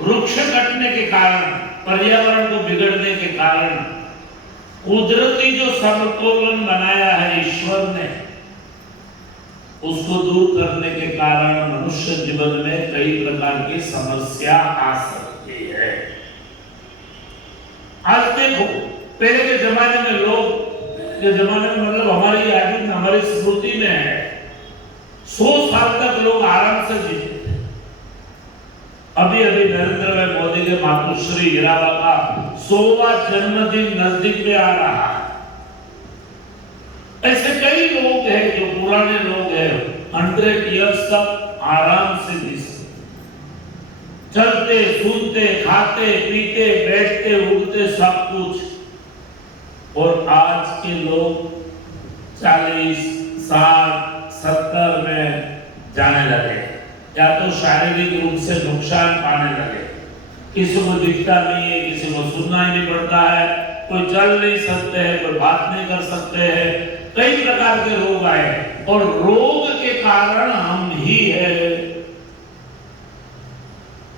वृक्ष कटने के कारण, पर्यावरण को बिगड़ने के कारण, कुदरती जो समतोलन बनाया है ईश्वर ने, उसको दूर करने के कारण मनुष्य जीवन में कई प्रकार की समस्या आ सकती है। आज देखो, पहले के जमाने में लोग, के जमाने में मतलब हमारी यादी में, हमारी स्मृति में है, 100 साल तक लोग आराम से जीते थे। अभी अभी नरेंद्र भाई मोदी के मातुश्री हीराबा का 100वां जन्मदिन नजदीक में आ रहा है। ऐसे कई लोग हैं जो पुराने लोग हैं, 100 इयर्स तक आराम से जी सकते, चलते, सूते, खाते, पीते, बैठते, उठते, सब कुछ। और आज के लोग 40, 60, 70 में जाने लगे, या तो शारीरिक रूप से नुकसान पाने लगे। किसी को दिखता नहीं है, किसी को सुनना ही नहीं पड़ता है, कोई चल नहीं सकते हैं, कोई बात नहीं कर सकते हैं, कई प्रकार के रोग आए। और रोग के कारण हम ही है।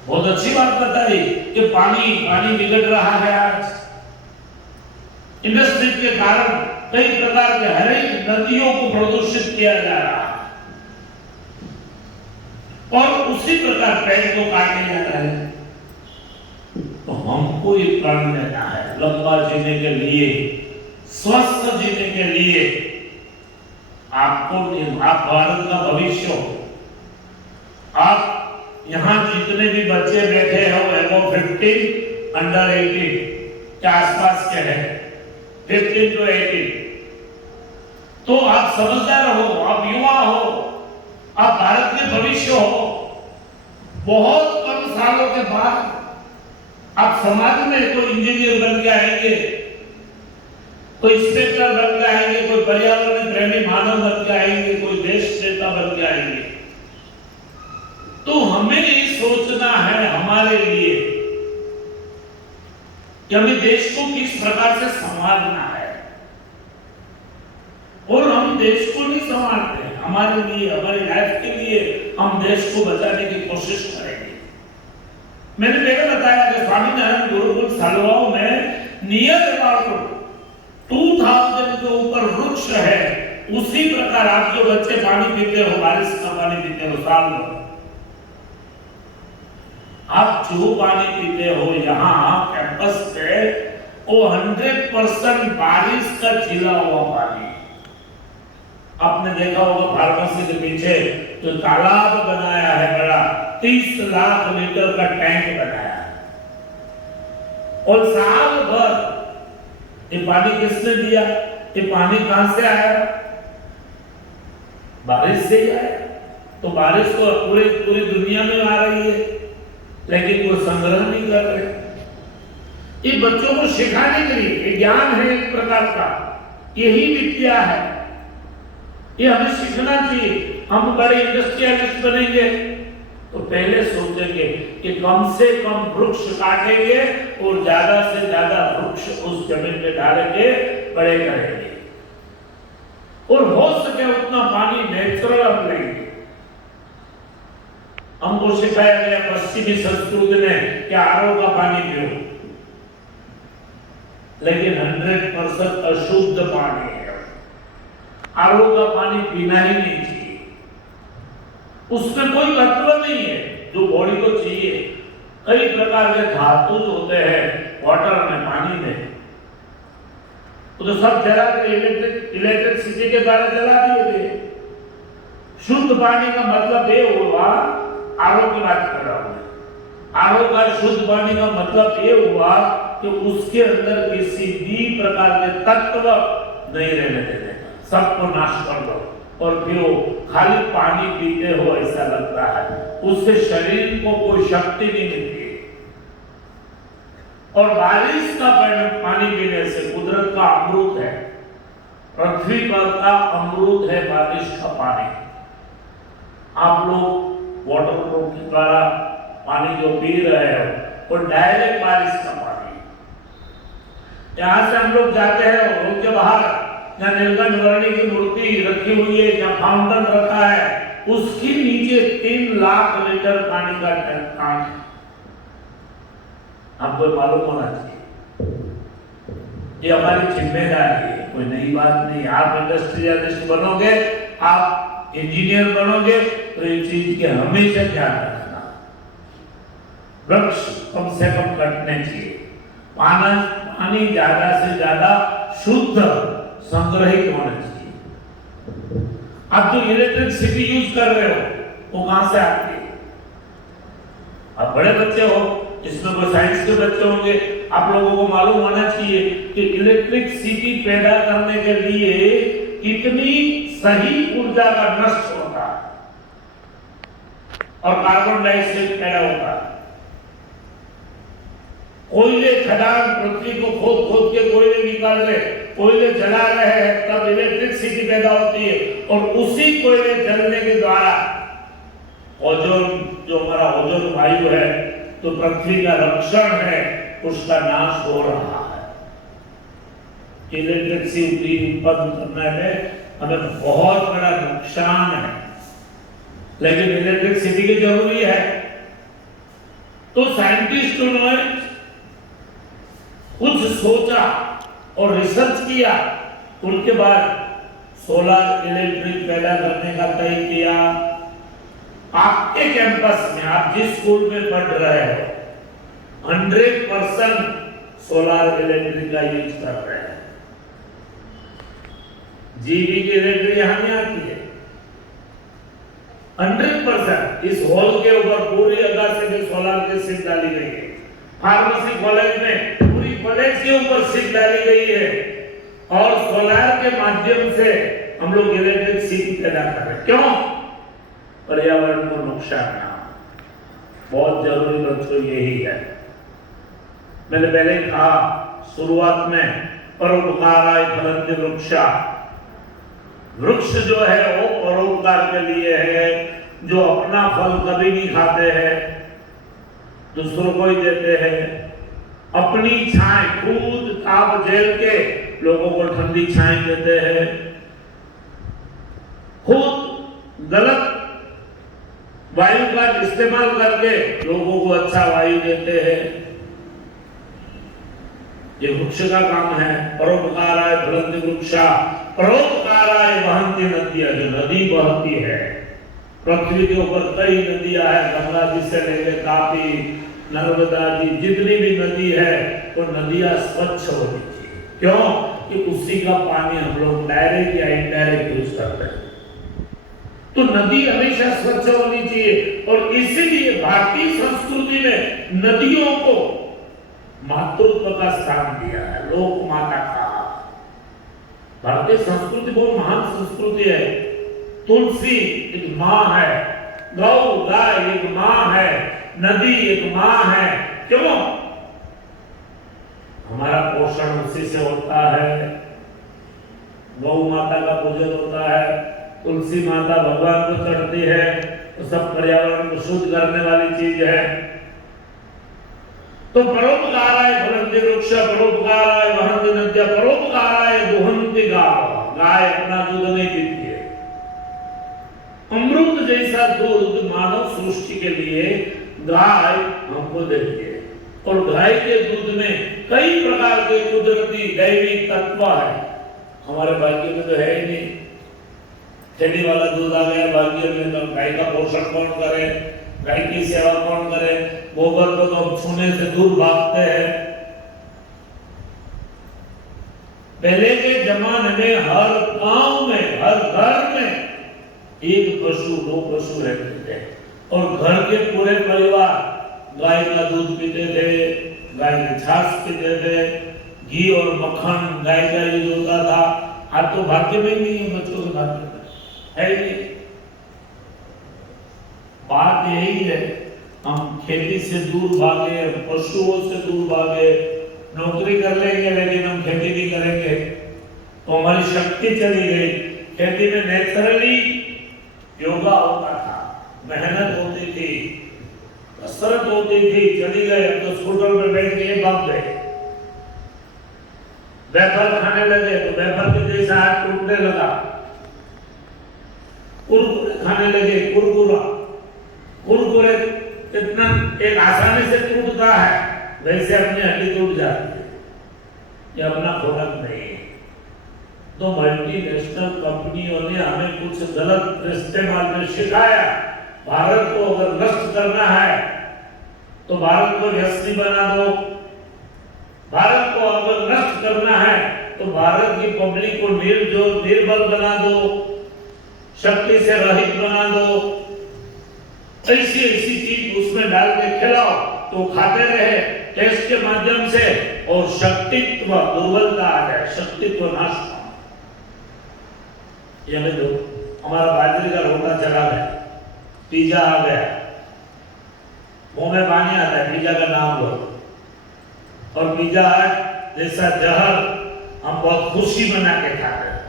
बहुत अच्छी बात बताई कि पानी बिगड़ रहा है। आज इंडस्ट्री के कारण कई प्रकार के हर एक नदियों को प्रदूषित किया जा रहा है, और उसी प्रकार पेड़ को काटे जा रहे हैं। तो हमको ये प्रण लेना है, लंबा जीने के लिए, स्वस्थ जीने के लिए। आपको, आप भारत का भविष्य हो। आप यहाँ जितने भी बच्चे बैठे हो, एबो 15, अंडर 18 के आसपास के हैं, 15 to 18, तो आप समझदार हो, आप युवा हो, आप भारत के भविष्य हो। बहुत कम सालों के बाद आप समाज में कोई इंजीनियर बन के आएंगे, कोई इंस्पेक्टर बन के आएंगे, कोई पर्यावरण प्रेमी मानव बन के आएंगे, कोई देश नेता बन के आएंगे। तो हमें ये सोचना है हमारे लिए कि हमें देश को किस प्रकार से संभालना है। और हम देश को नहीं संभालते, हमारे लिए, हमारी लाइफ के लिए हम देश को बचाने की कोशिश करेंगे। मैंने पहले बताया कि स्वामीनारायण गुरुकुल सालवाओं में नियर अबाउट 2000 के ऊपर वृक्ष है। उसी प्रकार आप जो बच्चे पानी पीते हो, बारिश का पानी पीते हो साल भर, आप जो पानी पीते हो यहाँ कैंपस पे, वो 100% बारिश का छिला हुआ पानी। आपने देखा होगा फार्मेसी के पीछे जो तालाब बनाया है बड़ा, 30 लाख लीटर का टैंक बनाया है, और साल भर ये पानी किसने दिया? ये पानी कहां से आया? बारिश से ही आया। तो बारिश तो पूरी दुनिया में आ रही है, लेकिन वो संग्रह नहीं कर रहे। ये बच्चों को सिखाने के लिए ये ज्ञान है, एक प्रकार का यही विद्या है, ये हमें सीखना चाहिए। हम बड़े इंडस्ट्रियलिस्ट बनेंगे तो पहले सोचेंगे कि कम से कम वृक्ष काटेंगे और ज्यादा से ज्यादा वृक्ष उस जमीन में डालेंगे, बड़े करेंगे, और हो सके उतना पानी नेचुरल हम लेंगे। हमको सिखाया गया पश्चिमी संस्कृति में कि आरओ का पानी पियो, लेकिन 100% अशुद्ध पानी है। आरओ का पानी पीना ही नहीं चाहिए, उसमें कोई तत्व नहीं है जो बॉडी को चाहिए। कई प्रकार के धातु होते हैं वाटर में, पानी में, तो सब जला के इलेक्ट्रिसिटी के द्वारा जला दिए गए। शुद्ध पानी का मतलब ये हुआ, आरओ की बात कर रहा हूं, आरओ का शुद्ध पानी का मतलब ये हुआ कि उसके अंदर किसी भी प्रकार के तत्व नहीं रहने देने, सबको नाश कर दो और पियो। खाली पानी पीते हो ऐसा लगता है, उससे शरीर को कोई शक्ति नहीं मिलती। और बारिश का पानी पीने से कुदरत का अमृत है, पृथ्वी पर का अमृत है बारिश का पानी। आप लोग वाटर प्रूफ के द्वारा पानी जो पी रहे हो वो डायरेक्ट बारिश का पानी। यहाँ से हम लोग जाते हैं रोड के बाहर, जहाँ नीलकंठ वर्णी की मूर्ति रखी हुई है, जहाँ फाउंटेन रखा है, उसके नीचे 3 लाख लीटर पानी का टैंक आपको मालूम होना चाहिए, ये हमारी जिम्मेदारी है, कोई नई बात नहीं। आप इंडस्ट्रियलिस्ट बनोगे, आप इंजीनियर बनोगे, तो ये चीज के हमेशा ध्यान रखना, वृक्ष कम से कम कटने चाहिए, पानी ज्यादा से ज्यादा शुद्ध संग्रहित होना चाहिए। आप जो इलेक्ट्रिसिटी यूज कर रहे हो वो कहां से आती है? आप बड़े बच्चे हो, इसमें कोई साइंस के बच्चे होंगे, आप लोगों को मालूम होना चाहिए कि इलेक्ट्रिसिटी पैदा करने के लिए कितनी सही ऊर्जा का नष्ट होता है और कार्बन डाइऑक्साइड पैदा होता है। कोयले खदान पृथ्वी को खोद के कोयले निकाल रहे, कोयले जला रहे हैं, तब इलेक्ट्रिसिटी पैदा होती है और उसी कोयले जलने के द्वारा ओजोन, जो हमारा ओजोन वायु है, तो पृथ्वी का रक्षण है, उसका नाश हो रहा है। इलेक्ट्रिसिटी उत्पन्न करने में हमें बहुत बड़ा नुकसान है, लेकिन इलेक्ट्रिसिटी की जरूरी है। तो साइंटिस्टों ने कुछ सोचा और रिसर्च किया, उनके बाद सोलर इलेक्ट्रिक पैदा करने का तय किया। आपके कैंपस में, आप जिस स्कूल में पढ़ रहे हो, 100% सोलर इलेक्ट्रिक का यूज कर रहे हैं। जीबी की इलेक्ट्रिक यहां नहीं आती है, 100%। इस हॉल के ऊपर पूरी अगासी में सोलर की सीट डाली गई है। फार्मेसी कॉलेज में पूरी कॉलेज के ऊपर सीट डाली गई है और सोलर के माध्यम से हम लोग इलेक्ट्रिक सीट पैदा कर रहे हैं। क्यों? पर्यावरण को नुकसान ना, बहुत जरूरी बच्चों यही है। मैंने पहले कहा शुरुआत में, परोपकाराय फलन्ति वृक्षा, वृक्ष जो है वो परोपकार के लिए है, जो अपना फल कभी नहीं खाते हैं, दूसरों को ही देते हैं, अपनी छाए खुद ताप झेल के लोगों को ठंडी छाए देते हैं, खुद गलत वायु का इस्तेमाल करके लोगों को अच्छा वायु देते हैं। ये वृक्ष का काम है। परोपकाराय फलन्ति वृक्षा, परोपकाराय वहन्ति नद्यः, जो नदी बहती है पृथ्वी के ऊपर, कई नदियां हैं, गंगा जी से लेकर तापी, नर्मदा जी, जितनी भी नदी है वो नदियां स्वच्छ होनी चाहिए। क्यों? कि उसी का पानी हम लोग डायरेक्ट या इनडायरेक्ट यूज करते हैं, तो नदी हमेशा स्वच्छ होनी चाहिए। और इसीलिए भारतीय संस्कृति में नदियों को मातृत्व का स्थान दिया है, लोक माता का। भारतीय संस्कृति बहुत महान संस्कृति है। तुलसी एक माँ है, गौ गाय एक माँ है, नदी एक माँ है। क्यों? हमारा पोषण उसी से होता है। गौ माता का पूजन होता है, तुलसी माता भगवान को चढ़ती है, तो सब पर्यावरण को शुद्ध करने वाली चीज है। तो परोपकाराय फलन्ति वृक्षा, परोपकाराय वहन्ति नद्यः, परोपकाराय दुहन्ति गावः, गाय अपना दूध नहीं पीती है। अमृत जैसा दूध मानव सृष्टि के लिए गाय हमको देती है, और गाय के दूध में कई प्रकार के कुदरती दैविक तत्व है। हमारे भाग्य में तो है ही नहीं, थैली वाला दूध आ गया भाग्य में, तो गाय का पोषण कौन करे, गाय की सेवा कौन करे? गोबर को तो छूने से दूर भागते हैं। पहले के जमाने में हर गांव में, हर घर में एक पशु, दो पशु रहते थे, और घर के पूरे परिवार गाय का दूध पीते थे, गाय की छाछ पीते थे, घी और मक्खन गाय का यूज होता था। आज तो भाग्य में नहीं है, बच्चों के भाग्य में है ही नहीं। बात यही है, हम खेती से दूर भागे, पशुओं से दूर भागे, नौकरी कर लेंगे लेकिन हम खेती नहीं करेंगे, तो हमारी शक्ति चली गई। खेती में नेचुरली योगा होता था, मेहनत होती थी, कसरत होती थी, चली गए। अब तो स्कूटर पर बैठ के भाग गए, वेफर खाने लगे तो वेफर के जैसा हाथ टूटने लगा, कुरकुरे खाने लगे, कुरकुरे इतना एक आसानी से टूटता है, वैसे अपनी हड्डी टूट जाती है, ये अपना खुराक नहीं है। तो मल्टीनेशनल कंपनियों ने हमें कुछ गलत इस्तेमाल में सिखाया। भारत को अगर नष्ट करना है तो भारत को व्यसनी बना दो, भारत को अगर नष्ट करना है तो भारत की पब्लिक को निर्बल बना दो, शक्ति से रहित बना दो, ऐसी ऐसी चीज उसमें डाल के खिलाओ तो खाते रहे टेस्ट के माध्यम से, और शक्तित्व दुर्बलता आ जाए, शक्तित्व नाश हो। ये दो हमारा बाजरे का रोटा चला गया, पिज्जा आ गया, मुंह में पानी आता है पिज्जा का नाम लो, और पिज्जा जैसा जहर हम बहुत खुशी बना के खाते हैं।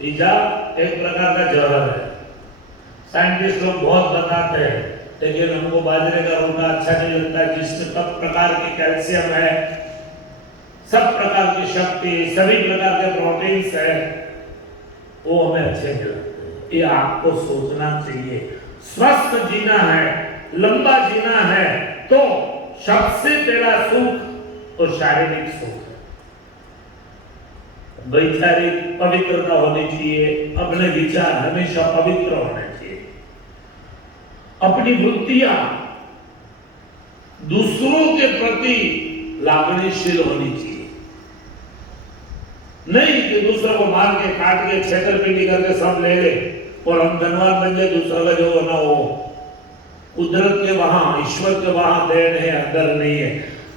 पिज्जा एक प्रकार का जहर है, साइंटिस्ट लोग बहुत बताते हैं, लेकिन हमको बाजरे का रोटा अच्छा नहीं लगता, जिसमें सब प्रकार की कैल्शियम है, सब प्रकार की शक्ति, सभी प्रकार के प्रोटीन्स है, वो हमें अच्छे नहीं लगते। ये आपको सोचना चाहिए। स्वस्थ जीना है, लंबा जीना है, तो सबसे पहला सुख और शारीरिक सुख है। वैचारिक पवित्रता होनी चाहिए, अपने विचार हमेशा पवित्र होने चाहिए, अपनी वृत्तियां दूसरों के प्रति लागणीशील होनी चाहिए, नहीं कि दूसरों को मार के काट के छेतरपिंडी करके सब ले ले और हम धनवान बन जाए, दूसरा का जो होना हो। कुदरत के वहां, ईश्वर के वहां देन है, अंदर नहीं है।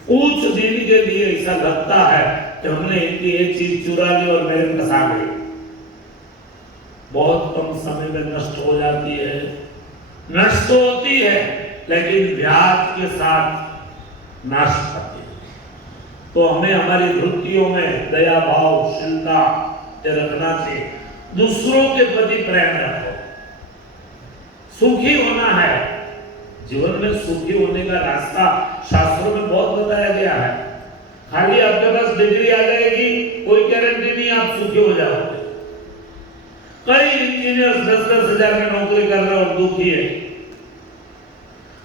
कुछ दिन के लिए ऐसा लगता है कि हमने इनकी एक चीज चुरा ली और मेरे फंसा गई, बहुत कम समय में नष्ट हो जाती है। नष्ट तो होती है लेकिन ब्याज के साथ नाश करती है। तो हमें हमारी वृत्तियों में दया भाव, शीलता रखना चाहिए, दूसरों के प्रति प्रेम रखो, सुखी होना है। जीवन में सुखी होने का रास्ता शास्त्रों में बहुत बताया गया है। खाली आपके पास डिग्री आ जाएगी कोई गारंटी नहीं आप सुखी हो जाओगे। कई इंजीनियर्स 10-10 हजार में नौकरी कर रहे और दुखी है।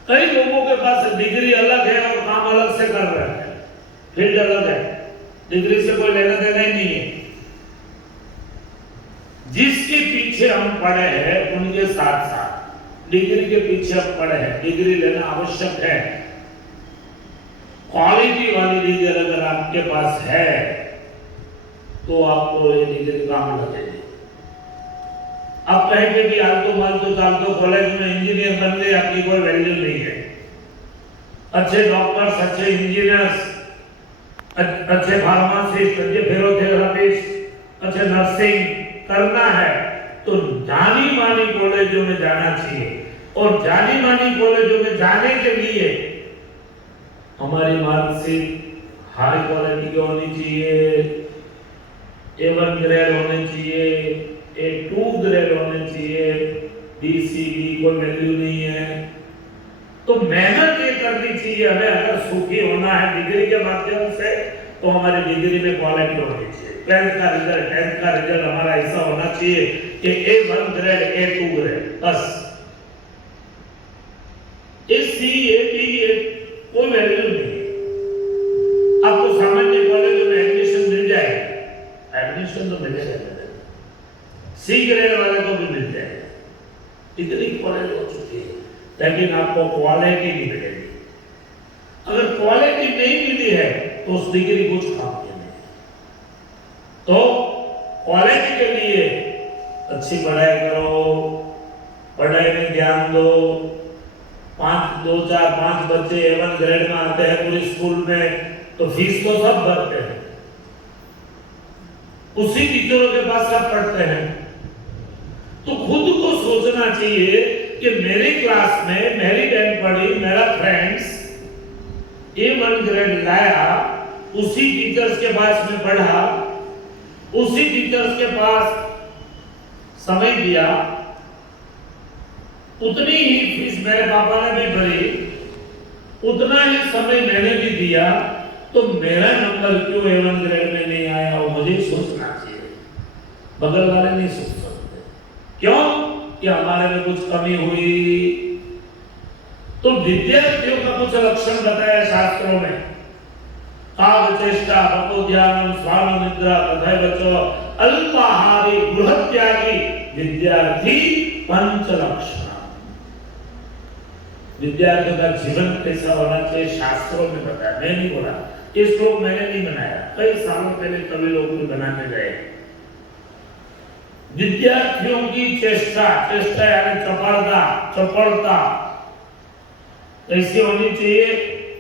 कई लोगों के पास डिग्री अलग है और काम अलग से कर रहे हैं, फील्ड अलग है, डिग्री से कोई लेना देना ही नहीं है। जिसके पीछे हम पड़े हैं उनके साथ साथ डिग्री के पीछे हम पड़े हैं, डिग्री लेना आवश्यक है। क्वालिटी वाली डिग्री अगर आपके पास है तो आपको ये डिग्री काम लगेगी। आप कहेंगे कि आलतू मालतू चालतू कॉलेज में इंजीनियर बन गए, आपकी कोई वैल्यू नहीं है। अच्छे डॉक्टर्स, अच्छे इंजीनियर्स, अच्छे फार्मासिस्ट, अच्छे फिजियोथेरेपिस्ट, अच्छे नर्सिंग करना है तो जानी मानी कॉलेजों में जाना चाहिए। और जानी मानी कॉलेजों में जाने के लिए हमारी मार्कशीट हाई क्वालिटी की होनी चाहिए, A1 ग्रेड होने चाहिए, A2 ग्रेड होने चाहिए, B, C, D कोई वैल्यू नहीं है। तो मेहनत ये करनी चाहिए हमें। अगर सुखी होना है डिग्री के माध्यम से तो हमारी डिग्री में क्वालिटी होनी चाहिए। 10th का रिजल्ट हमारा ऐसा होना चाहिए कि A1 ग्रेड, A2 ग्रेड, बस। AC, AB कोई वैल्यू नहीं। आपको सामान्य कॉलेजों में एडमिशन मिल जाएगा, एडमिशन तो मिलेगा, C ग्रेड वाले को भी मिल जाएगा, इतनी कॉलेज हो चुकी है, लेकिन आपको क्वालिटी नहीं मिलेगी। अगर क्वालिटी नहीं मिली है तो उस डिग्री कुछ काम नहीं। तो क्वालिटी के लिए अच्छी पढ़ाई करो, पढ़ाई में ध्यान दो। 2, 4, 5 बच्चे A1 ग्रेड में आते हैं पूरी स्कूल में, तो फीस तो सब भरते हैं, उसी टीचरों के पास सब पढ़ते हैं। तो खुद को सोचना चाहिए कि मेरी क्लास में मेरी बहन पढ़ी, मेरा फ्रेंड्स A1 ग्रेड लाया, उसी टीचर्स के पास में पढ़ा, उसी टीचर्स के पास समय दिया, उतनी ही फीस मेरे पापा ने भी भरी, उतना ही समय मैंने भी दिया, तो मेरा नंबर क्यों A1 ग्रेड में नहीं आया? वो मुझे सोचना चाहिए, बगल वाले नहीं सोच सकते। क्यों? कि हमारे में कुछ कमी हुई, तो विद्यार्थियों का कुछ लक्षण बताया शास्त्रों में। काग चेष्टा, बपोध्यान, स्वानु निद्रा, तथैव च अल्पाहारी, गृहत्यागी विद्यार्थी पंच लक्षण। विद्यार्थियों का जीवन कैसा होना चाहिए शास्त्रों में बताया, मैं नहीं बोला, ये श्लोक मैंने नहीं बनाया, कई सालों पहले कवि लोग भी बनाने गए। विद्यार्थियों की चेष्टा, चेष्टा यानी चपलता कैसी होनी चाहिए?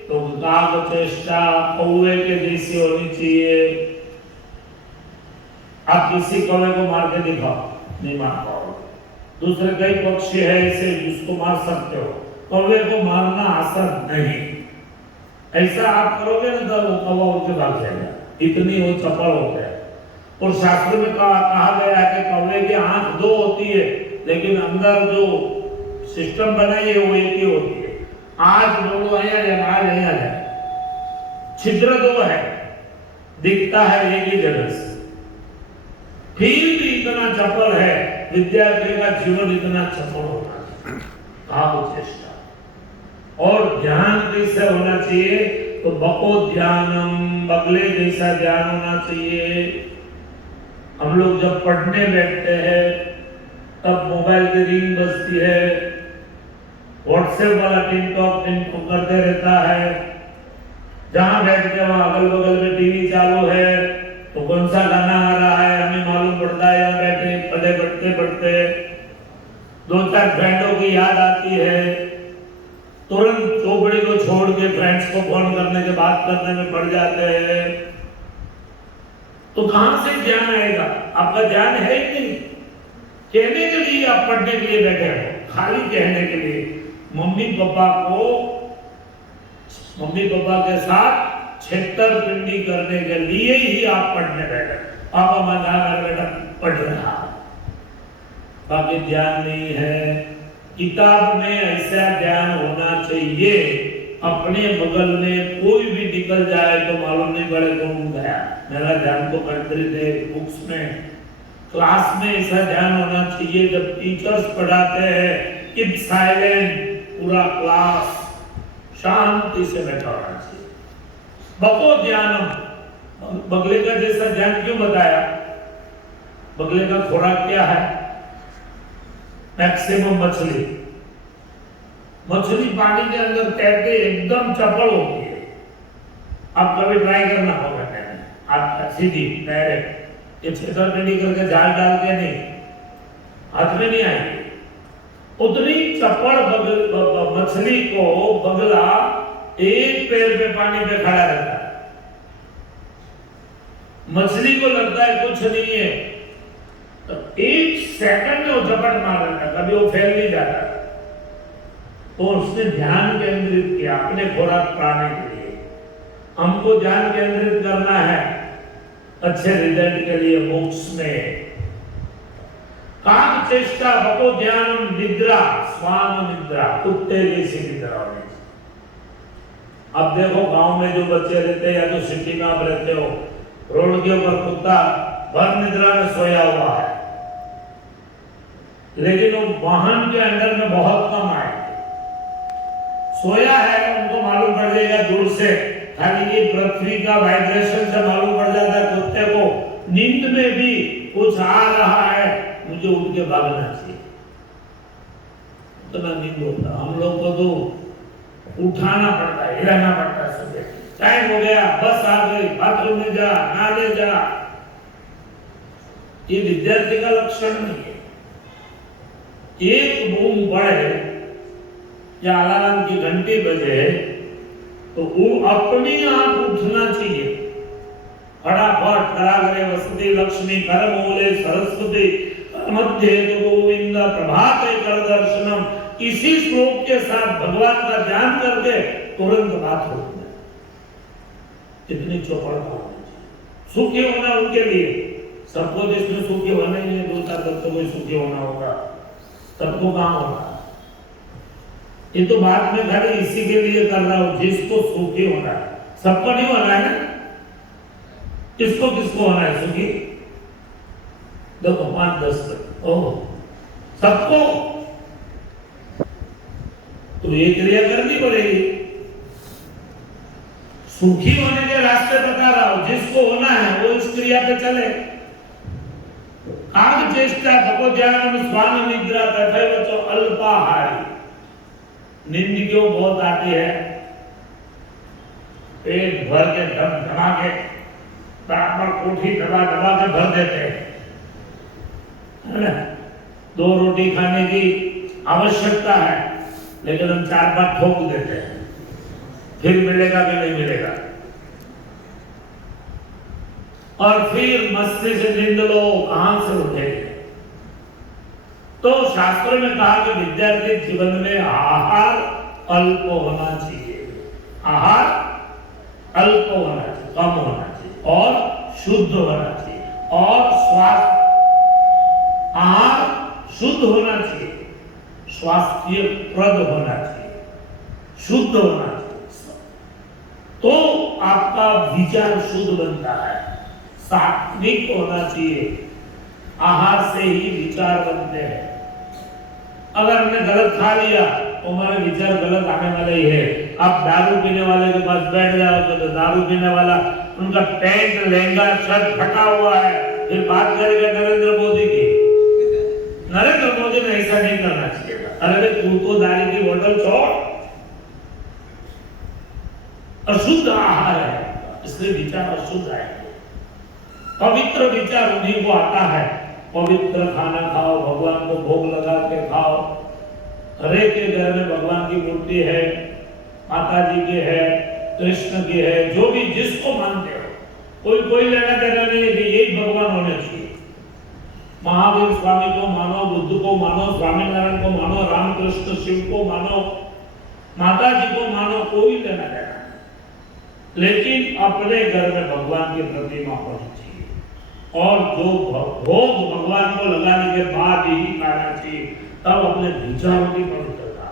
तो काग चेष्टा कौवे के जैसी होनी चाहिए। आप किसी कौवे को मार के दिखाओ, नहीं मार पाओगे। दूसरे कई पक्षी है ऐसे जिसको मार सकते हो, कौवे को मारना आसान नहीं। ऐसा आप करोगे ना तो वो कौवा उनके भाग जाएगा, इतनी वो चपल हो गया। और शास्त्र में कहा गया है कि कौवे की आंख दो होती है, लेकिन अंदर जो सिस्टम बनाई है वो एक ही होती है। आज बोलो आया या आज नहीं आ जाए, छिद्र दो है, दिखता है एक ही जगह से। फिर भी इतना चपल है, विद्यार्थी का जीवन इतना चपल होना चाहिए। चेष्टा और ध्यान कैसे होना चाहिए? तो बको ध्यानम, बगले जैसा ध्यान होना चाहिए। हम लोग जब पढ़ने बैठते हैं तब मोबाइल की रिंग बजती है, व्हाट्सएप वाला टिकटॉक करते रहता है, जहां बैठते हैं वहां अगल बगल में टीवी चालू है, तो कौन सा गाना आ रहा है हमें मालूम पड़ता है। यहाँ बैठे पढ़े पढ़ते दो चार फ्रेंडों की याद आती है, तुरंत चौपड़ी को छोड़ के फ्रेंड्स को फोन करने के बात करने में पड़ जाते हैं। तो कहां से ज्ञान आएगा? आपका ज्ञान है ही नहीं। कहने के लिए आप पढ़ने के लिए बैठे हो, खाली कहने के लिए। मम्मी पापा के साथ छेतरपिंडी करने के लिए ही आप पढ़ने बैठे। पापा मना बेटा पढ़ रहा, बाकी ध्यान नहीं है। किताब में ऐसा ज्ञान होना चाहिए, अपने बगल में कोई भी निकल जाए तो मालूम नहीं पड़े कौन गया। मेरा ध्यान तो केंद्रित है बुक्स में। क्लास में ऐसा ध्यान होना चाहिए, जब टीचर्स पढ़ाते हैं कीप साइलेंट, पूरा क्लास शांति से बैठा होना चाहिए। बको ध्यानम, बगले का जैसा ध्यान क्यों बताया? बगले का खुराक क्या है? मैक्सिमम मछली। मछली पानी के अंदर तैरते एकदम चपल होती है। आप कभी ट्राई करना होगा, आप सीधी डायरेक्ट ये छेतरपिंडी करके जाल डाल के नहीं, हाथ में नहीं आएगी। उतनी चपल मछली को बगला एक पैर पे पानी पे खड़ा रहता है। मछली को लगता है कुछ नहीं है, तो एक सेकंड में वो झपट मार देता है, कभी वो फैल नहीं जाता। तो उसने ध्यान केंद्रित किया अपने खुराक पाने के लिए। हमको ध्यान केंद्रित करना है अच्छे रिजल्ट के लिए बुक्स में। काग चेष्टा, बको ध्यानम, निद्रा, स्वान निद्रा, कुत्ते जैसी निद्रा होनी चाहिए। अब देखो गांव में जो बच्चे रहते हैं या तो सिटी में आप रहते हो, रोड के ऊपर कुत्ता भर निद्रा में सोया हुआ है, लेकिन वो वाहन के अंदर में बहुत कम आए। सोया है, उनको मालूम पड़ जाएगा दूर से, खाली ये पृथ्वी का वाइब्रेशन से मालूम पड़ जाता है कुत्ते को नींद में भी कुछ आ रहा है, मुझे उठ के भागना चाहिए। इतना नींद होता। हम लोग को तो उठाना पड़ता है, हिलाना पड़ता है। सुबह टाइम हो गया, बस आ गई, बाथरूम में जा, नहाने जा। ये विद्यार्थी का लक्षण नहीं है। एक बूम पड़े या अलार्म की घंटी बजे तो वो अपने आप उठना चाहिए। फटाफट कराग्रे वसति लक्ष्मी करमूले सरस्वती मध्य गोविंद प्रभाते कर दर्शनम, इसी श्लोक के साथ भगवान का ध्यान करके तुरंत बात होती है। कितनी चौपड़ता होनी चाहिए। सुखी होना उनके लिए, सबको देश में सुखी होना ही है, 2-4 बच्चों को सुखी होना होगा, सबको कहां होगा। ये तो बात में खाली इसी के लिए कर रहा हूं जिसको सुखी होना है। सबको नहीं होना है ना, किसको किसको होना है सुखी? देखो 5-10 सबको। तो ये क्रिया करनी पड़ेगी। सुखी होने के रास्ते बता रहा हूं, जिसको होना है वो इस क्रिया पे चले। आग चेष्टा भगवत ज्ञान में स्वान निद्रा तथा बच्चों अल्पाहारी। नींद क्यों बहुत आती है? पेट भर के धमा के बराबर कोठी दबा दबा के भर देते हैं, है ना? 2 रोटी खाने की आवश्यकता है, लेकिन हम 4 बार ठोक देते हैं, फिर मिलेगा कि नहीं मिलेगा। और फिर मस्ती से नींद लो, कहां से उठेंगे? तो शास्त्रों में कहा कि विद्यार्थी जीवन में आहार अल्प होना चाहिए, आहार अल्प होना चाहिए, कम होना चाहिए और शुद्ध होना चाहिए, और स्वास्थ्य आहार शुद्ध होना चाहिए, स्वास्थ्यप्रद होना चाहिए, शुद्ध होना चाहिए, तो आपका विचार शुद्ध बनता है। सात्विक होना चाहिए, आहार से ही विचार बनते हैं। अगर हमने गलत खा लिया तो हमारे विचार गलत आने वाले ही है। आप दारू पीने वाले के पास बैठ जाओ तो दारू पीने वाला, उनका पैंट लहंगा शर्ट फटा हुआ है, फिर बात करेगा नरेंद्र मोदी की। नरेंद्र मोदी ने ऐसा नहीं करना चाहिए। अरे तू तो दारू की बोतल छोड़। अशुद्ध आहार है, इसलिए विचार अशुद्ध आएंगे। पवित्र विचार उन्हीं को आता है। पवित्र खाना खाओ, भगवान को भोग लगा के खाओ। हर एक के घर में भगवान की मूर्ति है, माता जी की है, कृष्ण की है, जो भी जिसको मानते हो, कोई लेना देना नहीं है कि यही भगवान होने चाहिए। महावीर स्वामी को मानो, बुद्ध को मानो, स्वामीनारायण को मानो, रामकृष्ण शिव को मानो, माता जी को मानो, कोई लेना देना, लेकिन अपने घर में भगवान की प्रतिमा होनी चाहिए। और जो भोग भगवान को लगाने के बाद ही खाना चाहिए, तब अपने विचारों की पवित्रता।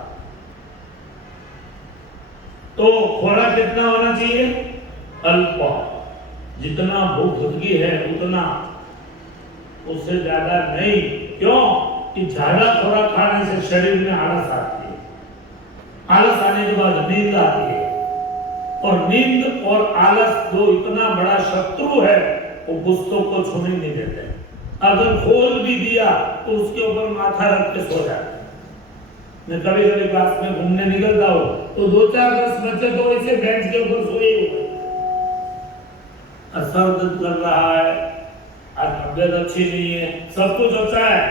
तो खोरा कितना होना चाहिए? अल्प। जितना भूख लगी है उतना, उससे ज्यादा नहीं। क्यों? कि ज्यादा खोरा खाने से शरीर में आलस आती है, आलस आने के बाद नींद आती है, और नींद और आलस जो इतना बड़ा शत्रु है, वो पुस्तक को छूने नहीं देते। अगर खोल भी दिया तो उसके ऊपर माथा रख के सो जाते। मैं कभी कभी क्लास में घूमने निकलता हूँ तो 2-4-10 बच्चे तो ऐसे बेंच के ऊपर सोए हुए, सर दर्द कर रहा है, आज तबियत अच्छी नहीं है, सब कुछ अच्छा है,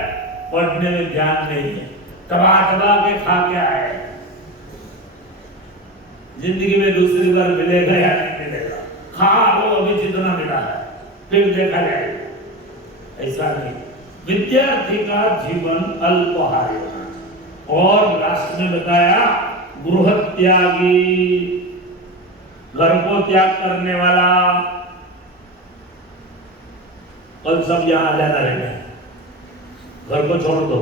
पढ़ने में ध्यान नहीं है, दबा दबा के खा के आए। जिंदगी में दूसरी बार मिलेगा या नहीं मिलेगा, खा लो अभी जितना मिला है, फिर देखा जाएगा। ऐसा नहीं। विद्यार्थी का जीवन अल्पाहारी होना चाहिए। और राष्ट्र में बताया गृह त्यागी, घर को त्याग करने वाला। कल सब यहां आ जाना रहेगा, घर को छोड़ दो।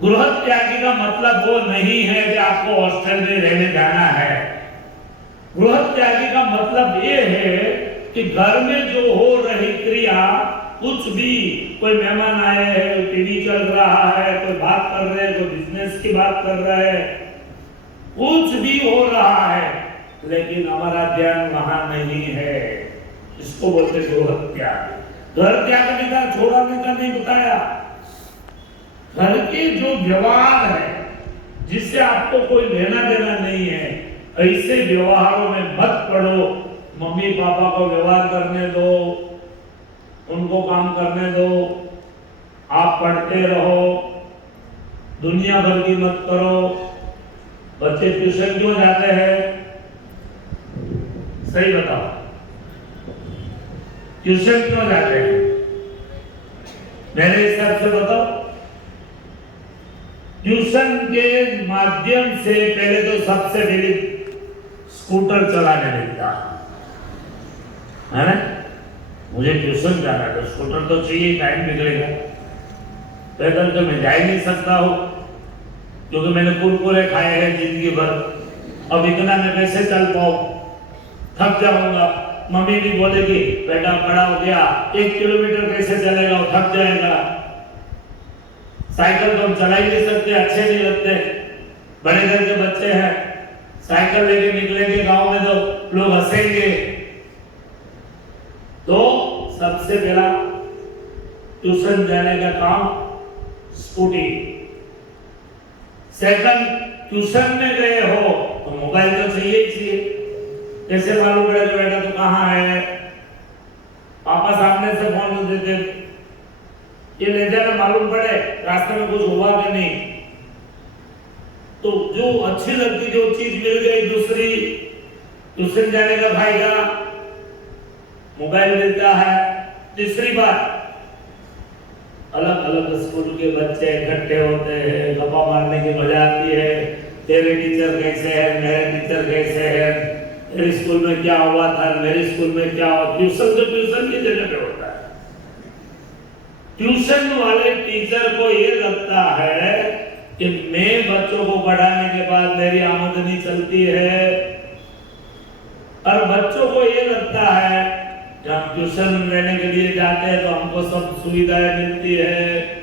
गृह त्यागी का मतलब वो नहीं है कि आपको हॉस्टल में रहने जाना है। गृह त्यागी का मतलब ये है कि घर में जो हो रही क्रिया, कुछ भी, कोई मेहमान आए हैं, टीवी चल रहा है, कोई बात कर रहे हैं, कोई बिजनेस की बात कर रहे हैं, कुछ भी हो रहा है, लेकिन हमारा ध्यान वहां नहीं है, इसको बोलते गृह त्याग। घर त्यागने का, छोड़ने का नहीं बताया। घर के जो व्यवहार है, जिससे आपको कोई लेना देना नहीं है, ऐसे व्यवहारों में मत पड़ो। मम्मी पापा को व्यवहार करने दो, उनको काम करने दो, आप पढ़ते रहो, दुनिया भर की मत करो। बच्चे ट्यूशन क्यों जाते हैं? सही बताओ, ट्यूशन क्यों जाते हैं? मेरे हिसाब से बताओ। ट्यूशन के माध्यम से पहले तो सबसे पहले स्कूटर चलाने लगता है ना। मुझे ट्यूशन जाना है तो स्कूटर तो चाहिए, टाइम निकलेगा। पैदल तो मैं जा ही नहीं सकता हूँ, क्योंकि मैंने कुरकुरे खाए हैं जिंदगी भर। अब इतना मैं कैसे चल पाऊँ? थक जाऊंगा। मम्मी भी बोलेगी बेटा बड़ा हो गया, 1 किलोमीटर कैसे चलेगा, थक जाएगा। साइकिल तो हम चला ही नहीं सकते, अच्छे नहीं लगते। बड़े घर के बच्चे हैं, साइकिल लेके निकलेंगे गांव में तो लोग हंसेंगे। तो सबसे पहला ट्यूशन जाने का काम स्कूटी। सेकंड, ट्यूशन में गए हो तो मोबाइल तो चाहिए ही चाहिए। कैसे मालूम पड़े कि बेटा तू कहाँ है? पापा सामने से फोन कर देते, ये ले जाना मालूम पड़े रास्ते में कुछ हुआ कि नहीं। तो जो अच्छी लगती जो चीज मिल गई, दूसरी ट्यूशन जाने का भाई का मोबाइल मिलता है। तीसरी बात, अलग अलग स्कूल के बच्चे इकट्ठे होते हैं, गप्पा मारने की मजा आती है। तेरे टीचर कैसे हैं, मेरे टीचर कैसे हैं, मेरे स्कूल में क्या हुआ था, मेरे स्कूल में क्या हुआ। ट्यूशन तो ट्यूशन की जगह पे होता है। ट्यूशन वाले टीचर को ये लगता है कि मैं बच्चों को पढ़ाने के बाद मेरी आमदनी चलती है, और बच्चों को ये लगता है कि हम ट्यूशन लेने के लिए जाते हैं तो हमको सब सुविधाएं मिलती है।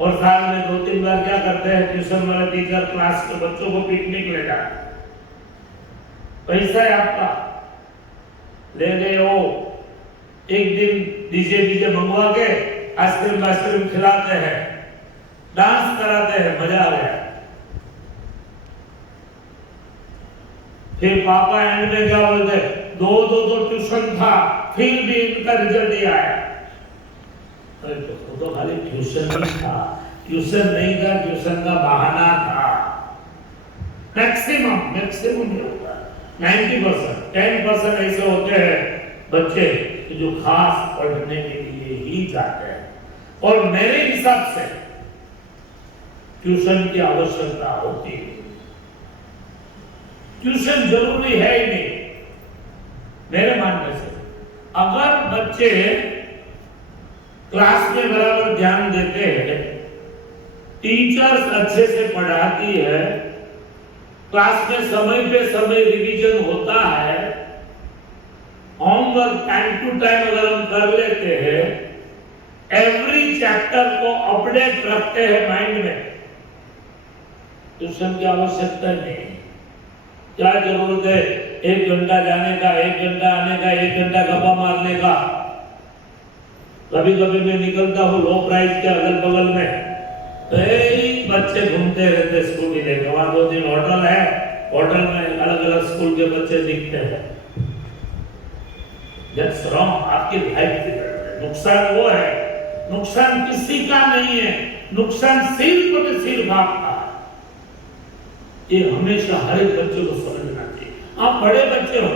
और साल में 2-3 बार क्या करते हैं ट्यूशन वाले टीचर, क्लास के बच्चों को पिकनिक ले जाते। पैसा है आपका, ले गए हो, एक दिन डीजे मंगवा के आइसक्रीम खिलाते हैं, डांस कराते हैं, मजा आ गया। फिर पापा एंड में क्या बोलते, दो तो ट्यूशन था फिर भी इनका रिजल्ट नहीं आया। अरे तो खाली ट्यूशन नहीं था, ट्यूशन नहीं था, ट्यूशन का बहाना था। मैक्सिमम नहीं होता, 90%, 10% ऐसे होते हैं बच्चे कि जो खास पढ़ने के लिए ही जाते हैं। और मेरे हिसाब से ट्यूशन की आवश्यकता होती है। ट्यूशन जरूरी है ही नहीं मेरे मानने से। अगर बच्चे क्लास में बराबर ध्यान देते हैं, टीचर्स अच्छे से पढ़ाती है, क्लास में समय पे समय रिवीजन होता है, होमवर्क टाइम टू टाइम अगर हम कर लेते हैं, एवरी चैप्टर को अपडेट रखते हैं माइंड में, ट्यूशन की आवश्यकता नहीं। क्या जरूरत है 1 घंटा जाने का, 1 घंटा आने का, 1 घंटा गप्पा मारने का। कभी कभी मैं निकलता हूँ लो प्राइस के अगल बगल में, बच्चे घूमते रहते स्कूटी लेके। वहां 2-3 होटल है, होटल में अलग अलग स्कूल के बच्चे दिखते हैं। That's wrong, आपकी लाइफ की तरफ है। नुकसान वो है, नुकसान किसी का नहीं है, नुकसान सिर्फ और सिर्फ आपका। ये हमेशा हर एक बच्चे को समझना चाहिए। आप बड़े बच्चे हो,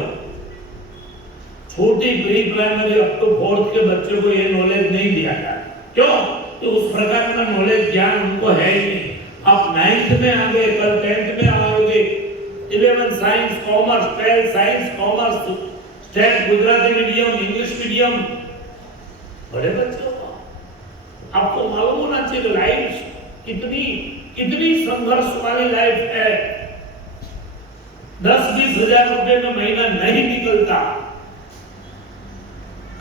छोटी pre primary up to 4th के बच्चे को ये नॉलेज नहीं दिया जाता। क्यों? तो उस प्रकार का नॉलेज ज्ञान उनको है ही नहीं। आप 9th में आ गए, कल 10th में आओगे, 11 science commerce, 12 science commerce, state Gujarati medium, English medium, बड़े बच्चे हो। आपको मालूम होना चाहिए लाइफ कितनी संघर्ष वाली लाइफ है। 10-20 हजार रुपए में महीना नहीं निकलता,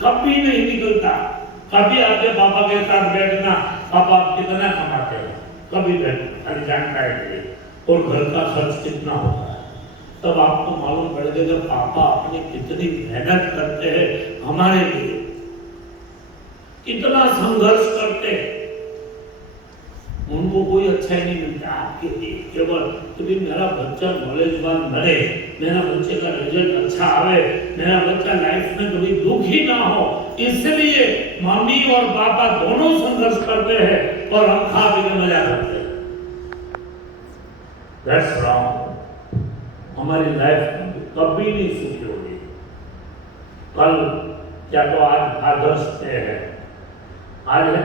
कभी नहीं निकलता। कभी आपके पापा के साथ बैठना, पापा आप कितना कमाते हो, कभी बैठना खाली जानकारी के लिए, और घर का खर्च कितना होता है, तब आपको मालूम पड़ जाएगा पापा अपनी कितनी मेहनत करते हैं हमारे लिए, कितना संघर्ष करते हैं। उनको कोई अच्छा ही नहीं मिलता आपके लिए, केवल कि मेरा बच्चा नॉलेजवान बने, मेरा बच्चे का रिजल्ट अच्छा आवे, मेरा बच्चा लाइफ में कभी दुखी ना हो, इसलिए मम्मी और पापा दोनों संघर्ष करते हैं और हम खा पी के मजा करते हैं। That's wrong। हमारी लाइफ कभी नहीं सुखी होगी। कल क्या तो आज फादर्स डे है, आज है,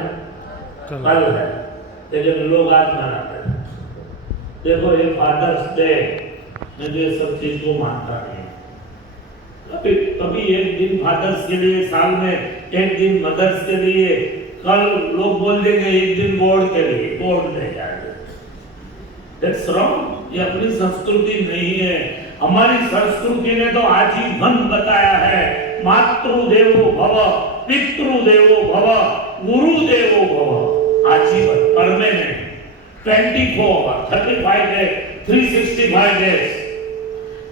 कल है, लेकिन लोग आज मनाते हैं। देखो ये फादर्स डे मैं तो ये सब चीज को मानता नहीं। कभी एक दिन फादर्स के लिए, साल में एक दिन मदर्स के लिए, कल लोग बोल देंगे एक दिन बोर्ड के लिए, बोर्ड डे जाएंगे। That's wrong। ये अपनी संस्कृति नहीं है। हमारी संस्कृति ने तो आजीवन बताया है, मातृदेवो भव, पितृदेवो भव, गुरुदेवो भव। आजीवन परमानेंट 24 आवर 35 डेज 365 डेज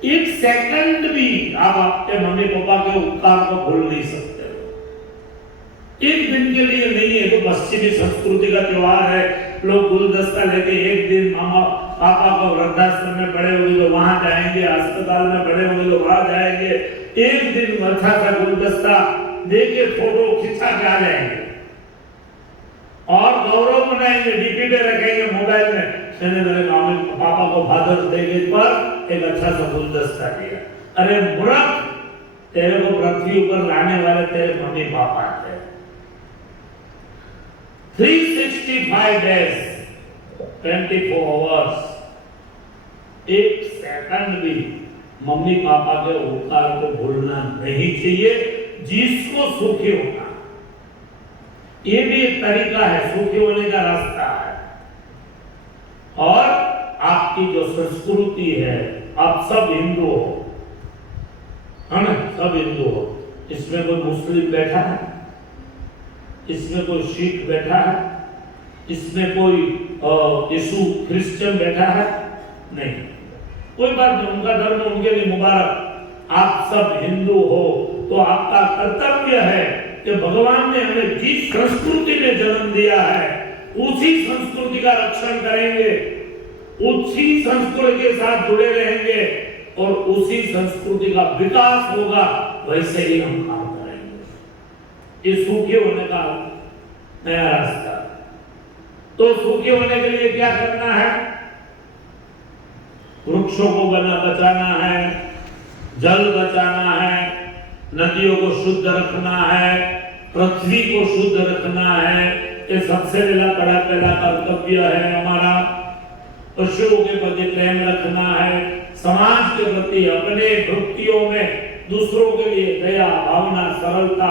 एक सेकंड भी आप आपके मम्मी पापा के उपकार को भूल नहीं सकते। एक दिन के लिए नहीं है। तो पश्चिमी संस्कृति का त्योहार है, लोग गुलदस्ता लेके एक दिन मामा पापा को वृद्धाश्रम में पड़े हुए तो वहां जाएंगे, अस्पताल में पड़े हुए तो वहां जाएंगे, एक दिन अच्छा सा गुलदस्ता देके फोटो खिंचा के आ जाएंगे और गौरव मनाएंगे, डीपी पे रखेंगे मोबाइल में, मैंने मेरे मम्मी पापा को फादर्स डे पर एक अच्छा सा गुलदस्ता दिया। अरे मूर्ख, तेरे को पृथ्वी ऊपर लाने वाले तेरे मम्मी पापा थे। 365 days 24 आवर्स एक सेकंड भी मम्मी पापा के उपकार को भूलना नहीं चाहिए। जिसको सुखी होना, ये भी एक तरीका है, सुखी होने का रास्ता है। और आपकी जो संस्कृति है, आप सब हिंदू हो, है ना, सब हिंदू हो। इसमें कोई मुस्लिम बैठा है, इसमें कोई सिख बैठा है, इसमें कोई यीशु क्रिश्चियन बैठा है, नहीं, कोई बात नहीं, उनका धर्म उनके लिए मुबारक। आप सब हिंदू हो तो आपका कर्तव्य है कि भगवान ने हमें जिस संस्कृति में जन्म दिया है उसी संस्कृति का रक्षण करेंगे, उसी संस्कृति के साथ जुड़े रहेंगे और उसी संस्कृति का विकास होगा, वैसे ही हम काम करेंगे। ये सुखी होने का नया रास्ता। तो सुखी होने के लिए क्या करना है? वृक्षों को बचाना है, जल बचाना है, नदियों को शुद्ध रखना है, पृथ्वी को शुद्ध रखना है। ये सबसे पहला कर्तव्य है हमारा। पशुओं के प्रति प्रेम रखना है, समाज के प्रति अपने भक्तियों में दूसरों के लिए दया भावना सरलता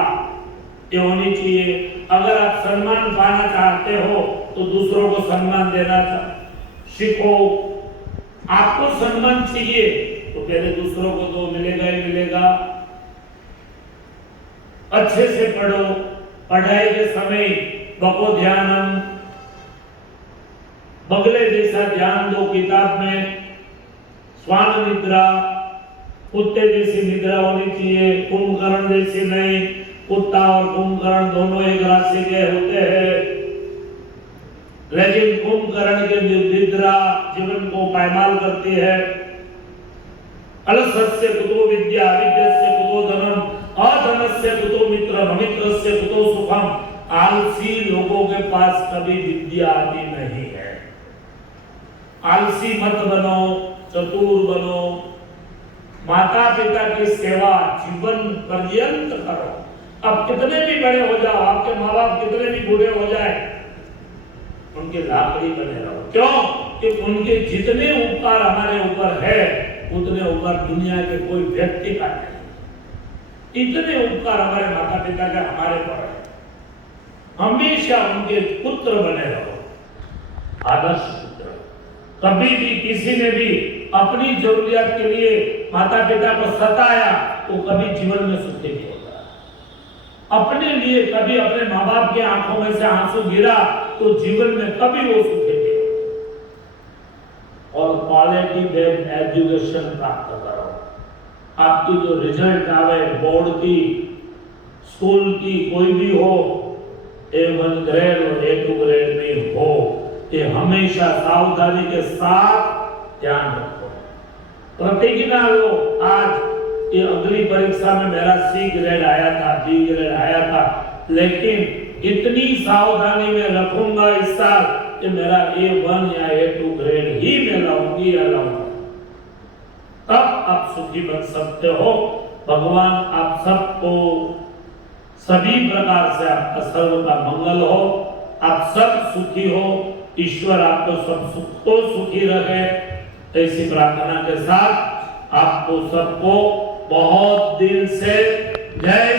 ये होनी चाहिए। अगर आप सम्मान पाना चाहते हो तो दूसरों को सम्मान देना सीखो। आपको सम्मान चाहिए तो पहले दूसरों को तो मिलेगा ही मिलेगा। अच्छे से पढ़ो, पढ़ाई के समय बको ध्यानम, बगले जैसा ध्यान दो किताब में। स्वान निद्रा, कुत्ते जैसी निद्रा होनी चाहिए, कुंभकर्ण जैसी नहीं। कुत्ता और कुंभकर्ण दोनों एक राशि के होते हैं, लेकिन कुंभकर्ण की निद्रा जीवन को पायमाल करती है। अलसस्य कुतो विद्या, विद्यस्य कुतो धनम, अधनस्य कुतो मित्रम, अमित्रस्य कुतो सुखम। आलसी लोगों के पास कभी विद्या आती नहीं है। आलसी मत बनो, चतुर बनो। माता पिता की सेवा जीवन पर्यंत करो। अब कितने भी बड़े हो जाओ, आपके माँ बाप कितने भी बूढ़े हो जाए, उनके लाकड़ी बने रहो। क्यों? कि उनके जितने उपकार हमारे ऊपर है उतने उपकार दुनिया के कोई व्यक्ति का नहीं। इतने उपकार हमारे माता पिता के हमारे पर है। हमेशा उनके पुत्र बने रहो, आदर्श पुत्र। कभी भी किसी ने भी अपनी जरूरियात के लिए माता पिता को सताया तो कभी जीवन में सुखी नहीं होगा। अपने लिए कभी अपने माँ बाप की आंखों में से आंसू गिरा तो जीवन में कभी वो सुखी नहीं होगा। और क्वालिटी बेस्ड एजुकेशन प्राप्त करो। आपकी जो रिजल्ट आवे बोर्ड की, स्कूल की, कोई भी हो, A1 ग्रेड और A2 ग्रेड में हो, ये हमेशा सावधानी के साथ ध्यान रखो। प्रतिज्ञा लो, आज ये अगली परीक्षा में मेरा C ग्रेड आया था, B ग्रेड आया था, लेकिन इतनी सावधानी में रखूंगा इस साल कि मेरा A1 या A2 ग्रेड ही मैं लाऊंगी या लाऊंगा। तब आप सुखी बन सकते हो। भगवान आप सबको सभी प्रकार से आपका सर्व का मंगल हो, आप सब सुखी हो, ईश्वर आपको सब सुख को सुखी रखे। ऐसी प्रार्थना के साथ आपको सबको बहुत दिल से जय